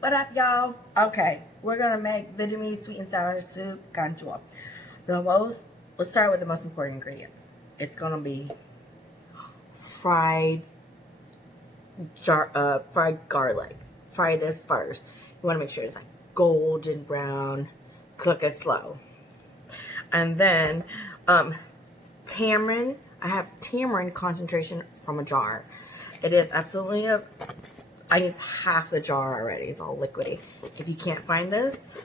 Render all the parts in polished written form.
What up, y'all? Okay, we're gonna make Vietnamese sweet and sour soup, Canh Chua. Let's start with the most important ingredients. It's gonna be fried garlic. Fry this first. You want to make sure it's like golden brown. Cook it slow. And then tamarind. I have tamarind concentration from a jar. It is absolutely I used half the jar already. It's all liquidy. If you can't find this,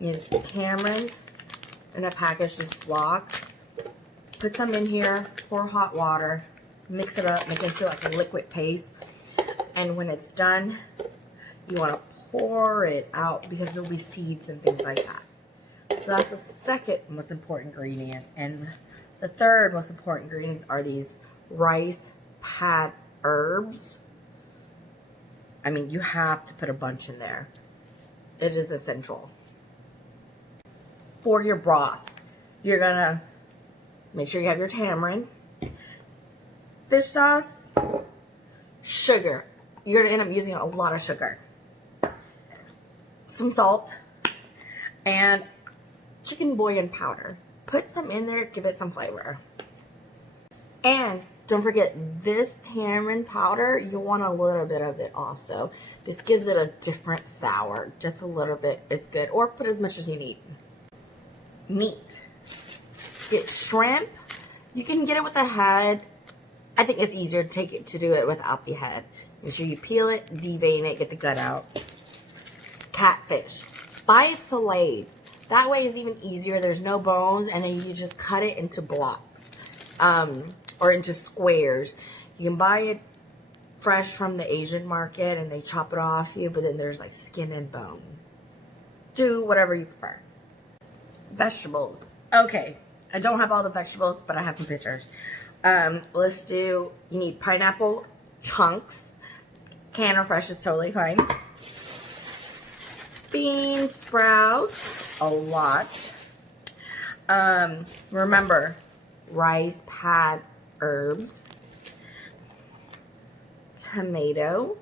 use tamarind in a package, this block. Put some in here, pour hot water, mix it up, make it into like a liquid paste. And when it's done, you want to pour it out because there'll be seeds and things like that. So that's the second most important ingredient. And the third most important ingredients are these rice pad herbs. I mean, you have to put a bunch in there. It is essential. For your broth, you're gonna make sure you have your tamarind, fish sauce, sugar. You're gonna end up using a lot of sugar, some salt, and chicken bouillon powder. Put some in there, give it some flavor. And don't forget, this tamarind powder, you want a little bit of it also. This gives it a different sour. Just a little bit is good. Or put as much as you need. Meat. Get shrimp. You can get it with the head. I think it's easier to do it without the head. Make sure you peel it, devein it, get the gut out. Catfish. Buy it filleted. That way it's even easier. There's no bones, and then you just cut it into blocks. Or into squares. You can buy it fresh from the Asian market and they chop it off you, but then there's like skin and bone. Do whatever you prefer. Vegetables. Okay, I don't have all the vegetables, but I have some pictures. You need pineapple chunks. Canned or fresh is totally fine. Bean sprouts, a lot. Remember, rice pad herbs, tomato,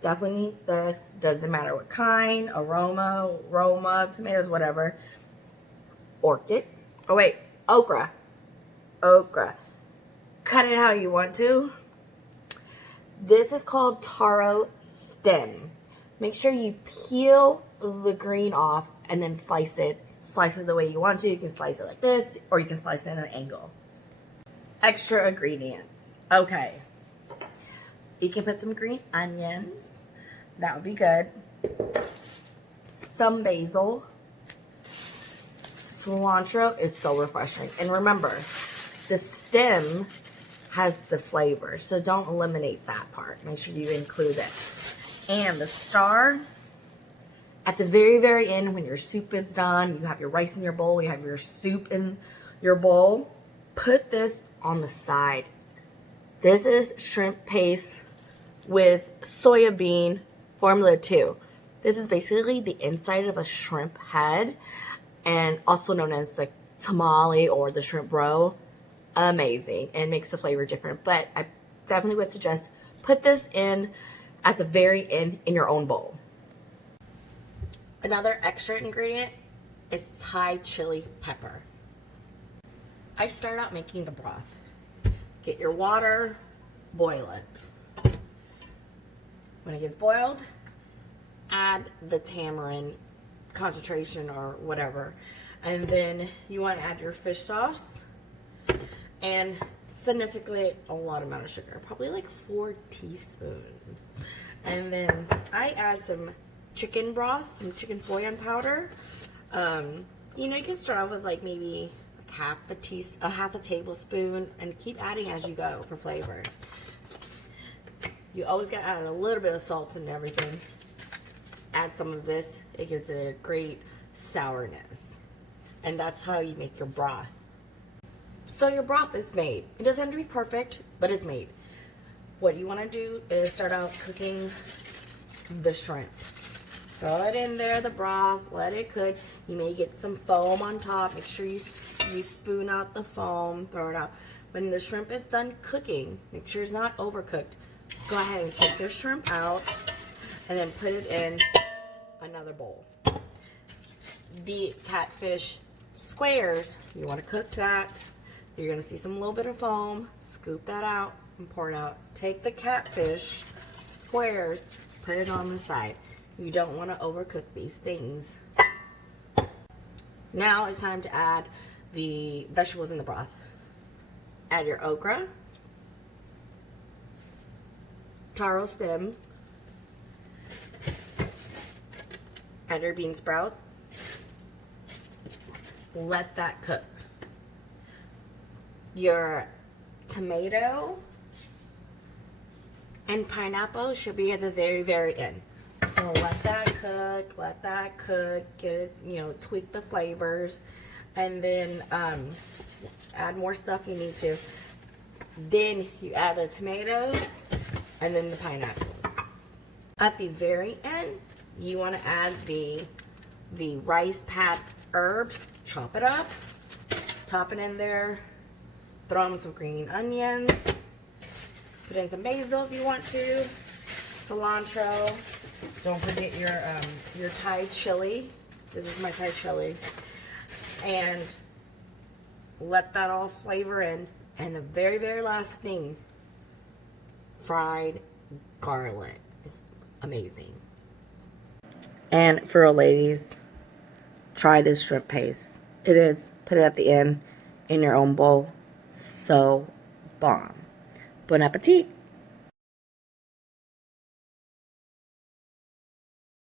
definitely need this, doesn't matter what kind, Roma, tomatoes, whatever. Orchids, okra, cut it how you want to. This is called taro stem. Make sure you peel the green off and then slice it the way you want to. You can slice it like this, or you can slice it at an angle. Extra ingredients. Okay. You can put some green onions. That would be good. Some basil. Cilantro is so refreshing. And remember, the stem has the flavor, so don't eliminate that part. Make sure you include it. And the star, at the very, very end, when your soup is done, you have your rice in your bowl, you have your soup in your bowl, put this on the side. This is shrimp paste with soya bean formula 2. This is basically the inside of a shrimp head, and also known as the tamale or the shrimp roe. Amazing, and makes the flavor different. But I definitely would suggest put this in at the very end in your own bowl. Another extra ingredient is Thai chili pepper. I start out making the broth. Get your water, boil it. When it gets boiled, add the tamarind concentration or whatever. And then you want to add your fish sauce and significantly a lot amount of sugar, probably like 4 teaspoons. And then I add some chicken broth, some chicken bouillon powder. You can start off with like maybe half a tablespoon, and keep adding as you go for flavor. You always got to add a little bit of salt and everything. Add some of this. It gives it a great sourness. And that's how you make your broth. So your broth is made. It doesn't have to be perfect, but it's made. What you want to do is start out cooking the shrimp. Throw it in there, the broth, let it cook. You may get some foam on top. Make sure you spoon out the foam, throw it out. When the shrimp is done cooking, make sure it's not overcooked. Go ahead and take the shrimp out. and then put it in another bowl. The catfish squares, you want to cook that. You're going to see some little bit of foam. Scoop that out and pour it out. Take the catfish squares, put it on the side. You don't want to overcook these things. Now it's time to add the vegetables in the broth. Add your okra, taro stem, add your bean sprout. Let that cook. Your tomato and pineapple should be at the very, very end. So let that cook, get it, tweak the flavors, and then add more stuff you need to. Then you add the tomatoes and then the pineapples. At the very end, you want to add the rice pad herbs, chop it up, top it in there, throw in some green onions, put in some basil if you want to, cilantro. Don't forget your Thai chili. This is my Thai chili. And let that all flavor in. And the very, very last thing, fried garlic. It's amazing. And for ladies, try this shrimp paste. It is. Put it at the end in your own bowl. So bomb. Bon appetit.